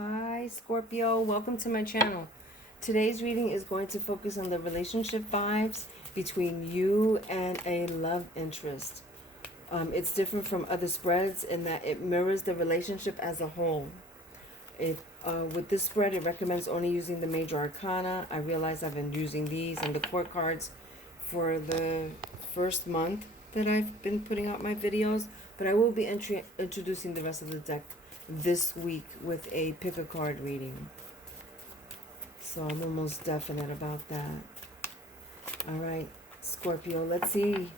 Hi Scorpio, welcome to my channel. Today's reading is going to focus on the relationship vibes between you and a love interest. It's different from other spreads in that it mirrors the relationship as a whole. With this spread, it recommends only using the major arcana. I realize I've been using these and the court cards for the first month that I've been putting out my videos, but I will be introducing the rest of the deck this week with a pick a card reading. So I'm almost definite about that. All right, Scorpio, let's see.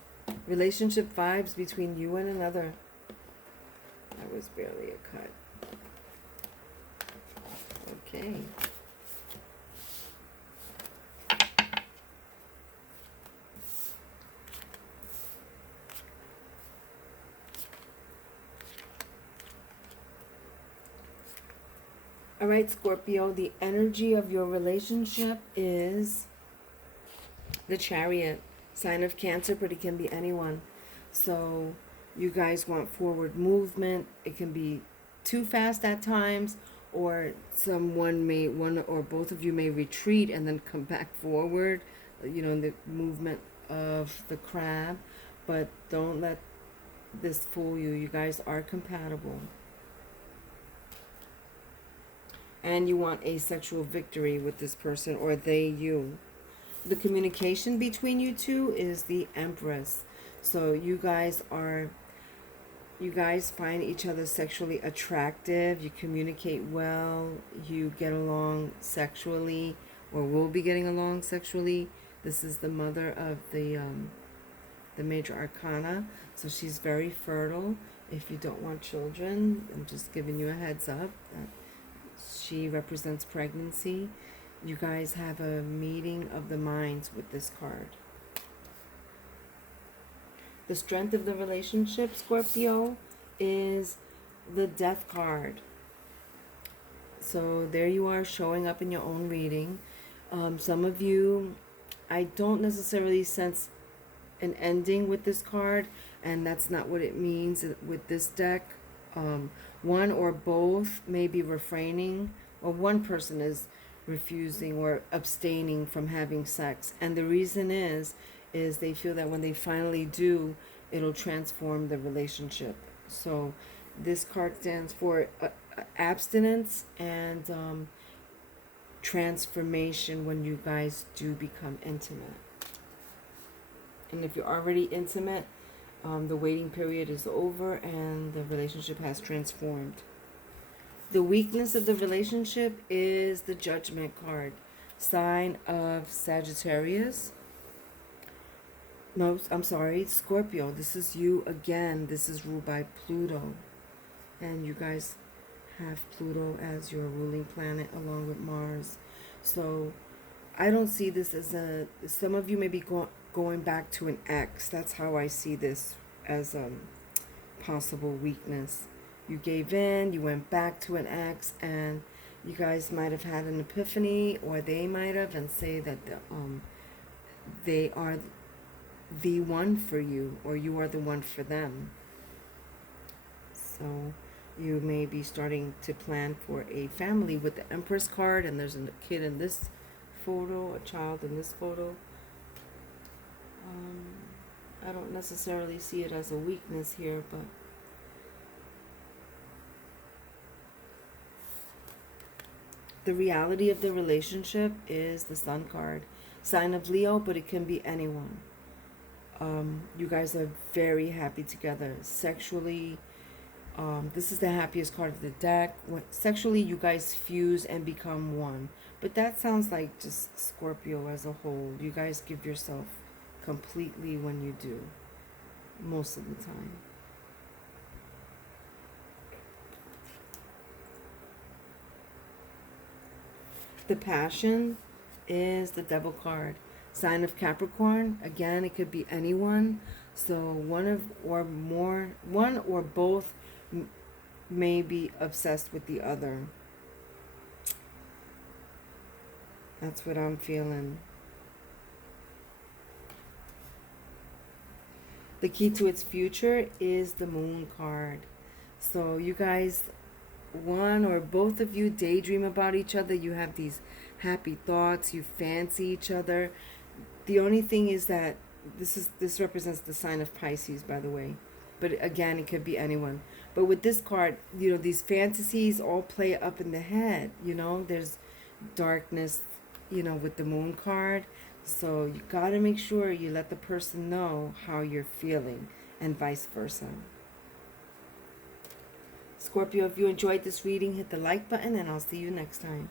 Relationship vibes between you and another. That was barely a cut. Okay. All right, Scorpio, the energy of your relationship is the Chariot, sign of Cancer, but it can be anyone. So you guys want forward movement. It can be too fast at times, or one or both of you may retreat and then come back forward, in the movement of the crab. But don't let this fool you. You guys are compatible. And you want a sexual victory with this person, or they you. The communication between you two is the Empress. So you guys find each other sexually attractive, you communicate well, you get along sexually, or will be getting along sexually. This is the mother of the major arcana, so she's very fertile. If you don't want children, I'm just giving you a heads up that she represents pregnancy. You guys have a meeting of the minds with this card. The strength of the relationship, Scorpio, is the Death card. So there you are, showing up in your own reading. Some of you, I don't necessarily sense an ending with this card, and that's not what it means with this deck. One or both may be refraining, or one person is refusing or abstaining from having sex, and the reason is they feel that when they finally do, it'll transform the relationship. So this card stands for abstinence and transformation when you guys do become intimate. And if you're already intimate, the waiting period is over and the relationship has transformed. The weakness of the relationship is the Judgment card, sign of Sagittarius. No, I'm sorry, Scorpio. This is you again. This is ruled by Pluto. And you guys have Pluto as your ruling planet along with Mars. So I don't see this as some of you may be going back to an ex. That's how I see this as possible weakness. You gave in, you went back to an ex, and you guys might have had an epiphany, or they might have, and say that they are the one for you, or you are the one for them. So you may be starting to plan for a family with the Empress card, and there's a kid in this photo, a child in this photo. I don't necessarily see it as a weakness here, but the reality of the relationship is the Sun card, sign of Leo, but it can be anyone. You guys are very happy together sexually. This is the happiest card of the deck. Sexually, you guys fuse and become one. But that sounds like just Scorpio as a whole. You guys give yourself completely when you do, most of the time. The Passion is the Devil card, sign of Capricorn. Again, it could be anyone. So one or both may be obsessed with the other. That's what I'm feeling. The key to its future is the Moon card. So you guys one or both of you daydream about each other. You have these happy thoughts. You fancy each other. The only thing is that this represents the sign of Pisces, by the way. But again, it could be anyone. But with this card, these fantasies all play up in the head. There's darkness, with the moon card. So you got to make sure you let the person know how you're feeling and vice versa. Scorpio, if you enjoyed this reading, hit the like button and I'll see you next time.